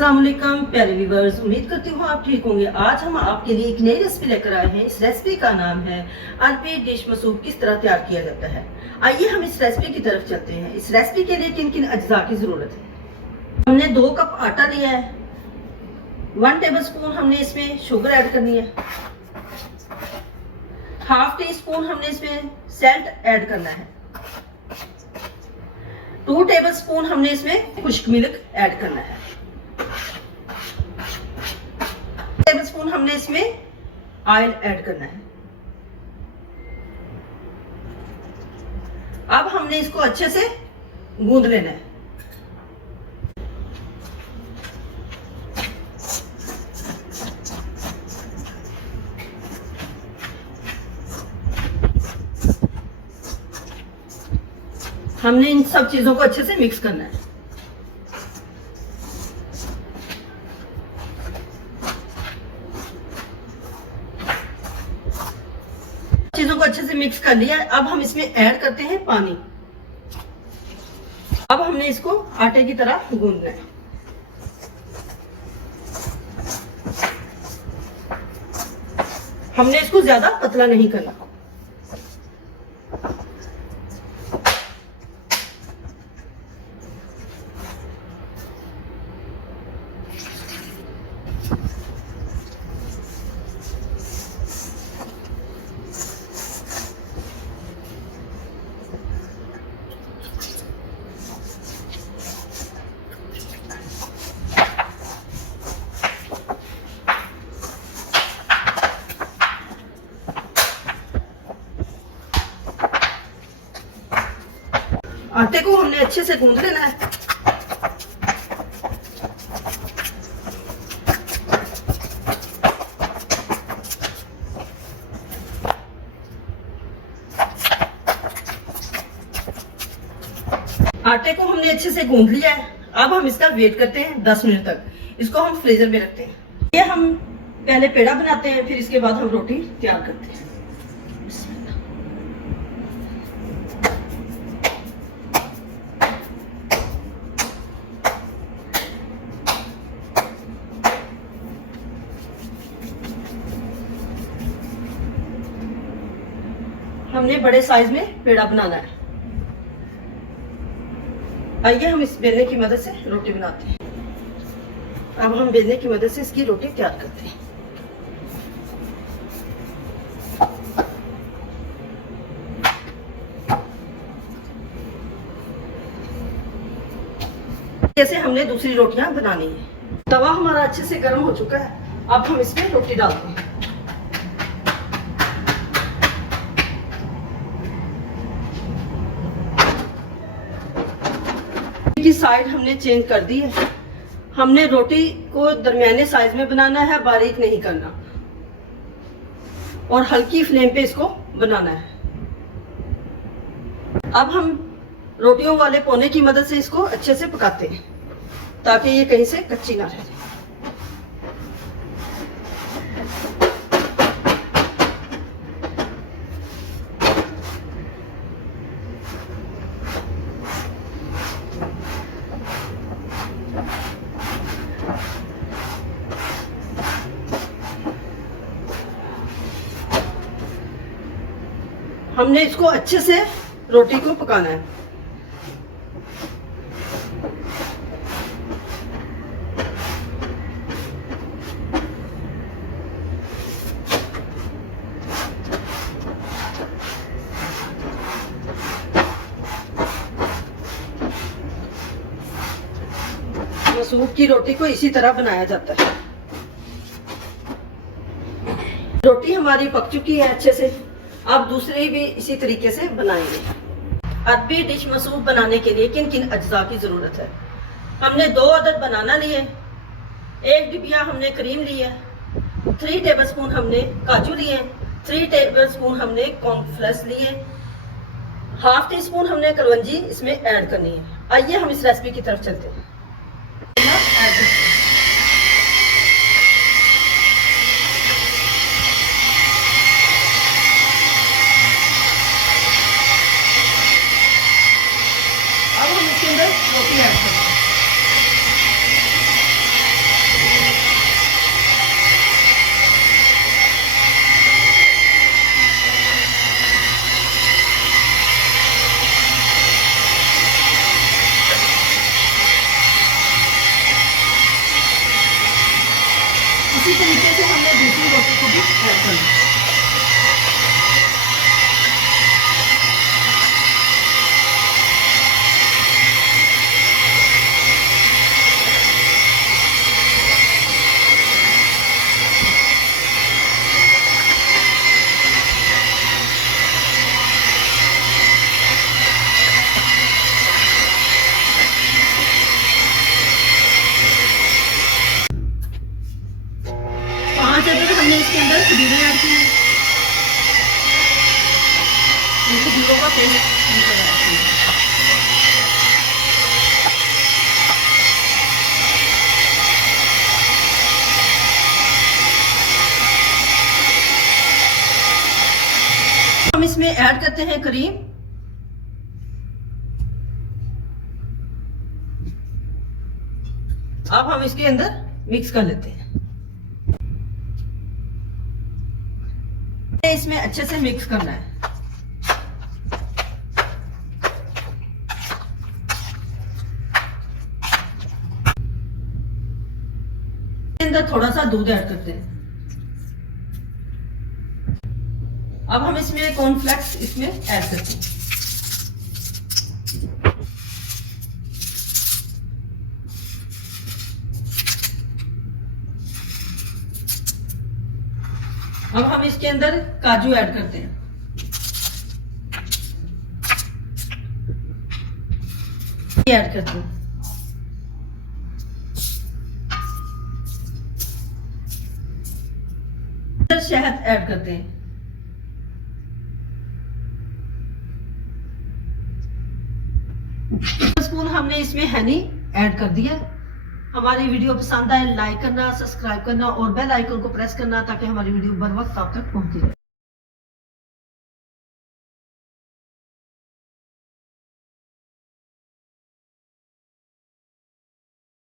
अस्सलाम वालेकुम प्यारे व्यूअर्स, उम्मीद करती हूँ आप ठीक होंगे। आज हम आपके लिए एक नई रेसिपी लेकर आए हैं। इस रेसिपी का नाम है अनपील्ड डिश मसूब किस तरह तैयार किया जाता है। आइए हम इस रेसिपी की तरफ चलते हैं। इस रेसिपी के लिए किन किन अज्जा की जरूरत है। हमने 2 कप आटा लिया है। 1 टेबल स्पून हमने इसमें शुगर ऐड करनी है। हाफ टी स्पून हमने इसमें सॉल्ट ऐड करना है। 2 टेबल स्पून हमने इसमें खुश्क मिल्क ऐड करना है। टेबल स्पून हमने इसमें ऑयल ऐड करना है। अब हमने इसको अच्छे से गूंद लेना है। हमने इन सब चीजों को अच्छे से मिक्स करना है। चीजों को अच्छे से मिक्स कर लिया है। अब हम इसमें ऐड करते हैं पानी। अब हमने इसको आटे की तरह गूंदना है। हमने इसको ज्यादा पतला नहीं करना। आटे को हमने अच्छे से गूंद लेना है। आटे को हमने अच्छे से गूंद लिया है। अब हम इसका वेट करते हैं 10 मिनट तक। इसको हम फ्रीजर में रखते हैं। ये हम पहले पेड़ा बनाते हैं, फिर इसके बाद हम रोटी तैयार करते हैं। हमने बड़े साइज में पेड़ा बनाना है। आइए हम इस बेलने की मदद से रोटी बनाते हैं। अब हम बेलने की मदद से इसकी रोटी तैयार करते हैं। जैसे हमने दूसरी रोटियां बनानी है। तवा हमारा अच्छे से गर्म हो चुका है। अब हम इसमें रोटी डालते हैं। की साइड हमने चेंज कर दी है। हमने रोटी को दरमियाने साइज में बनाना है, बारीक नहीं करना, और हल्की फ्लेम पे इसको बनाना है। अब हम रोटियों वाले पोने की मदद से इसको अच्छे से पकाते हैं ताकि ये कहीं से कच्ची ना रहे। हमने इसको अच्छे से रोटी को पकाना है। मसूब की रोटी को इसी तरह बनाया जाता है। रोटी हमारी पक चुकी है अच्छे से। अब दूसरी भी इसी तरीके से बनाएंगे। अरबी डिश मसूब बनाने के लिए किन किन अज्जा की जरूरत है। हमने 2 अदद बनाना लिए, 1 डिबिया हमने क्रीम ली है, 3 टेबलस्पून हमने काजू लिए, 3 टेबलस्पून हमने कॉर्नफ्लेक्स लिए, हाफ टी स्पून हमने कलवंजी इसमें ऐड करनी है। आइए हम इस रेसिपी की तरफ चलते हैं। रोटी ऐड करते हैं। मसालों का टेस्ट निकल आता है। हम इसमें ऐड करते हैं क्रीम। अब हम इसके अंदर मिक्स कर लेते हैं। इसमें अच्छे से मिक्स करना है। इसके अंदर थोड़ा सा दूध ऐड करते हैं। अब हम इसमें कॉर्नफ्लेक्स इसमें ऐड करते हैं। अब हम इसके अंदर काजू ऐड करते हैं। ये ऐड करते हैं। शहद ऐड करते हैं। स्पून हमने इसमें हनी ऐड कर दिया। हमारी वीडियो पसंद आए लाइक करना, सब्सक्राइब करना और बेल आइकन को प्रेस करना ताकि हमारी वीडियो बर वक्त आप तक पहुंचती रहे।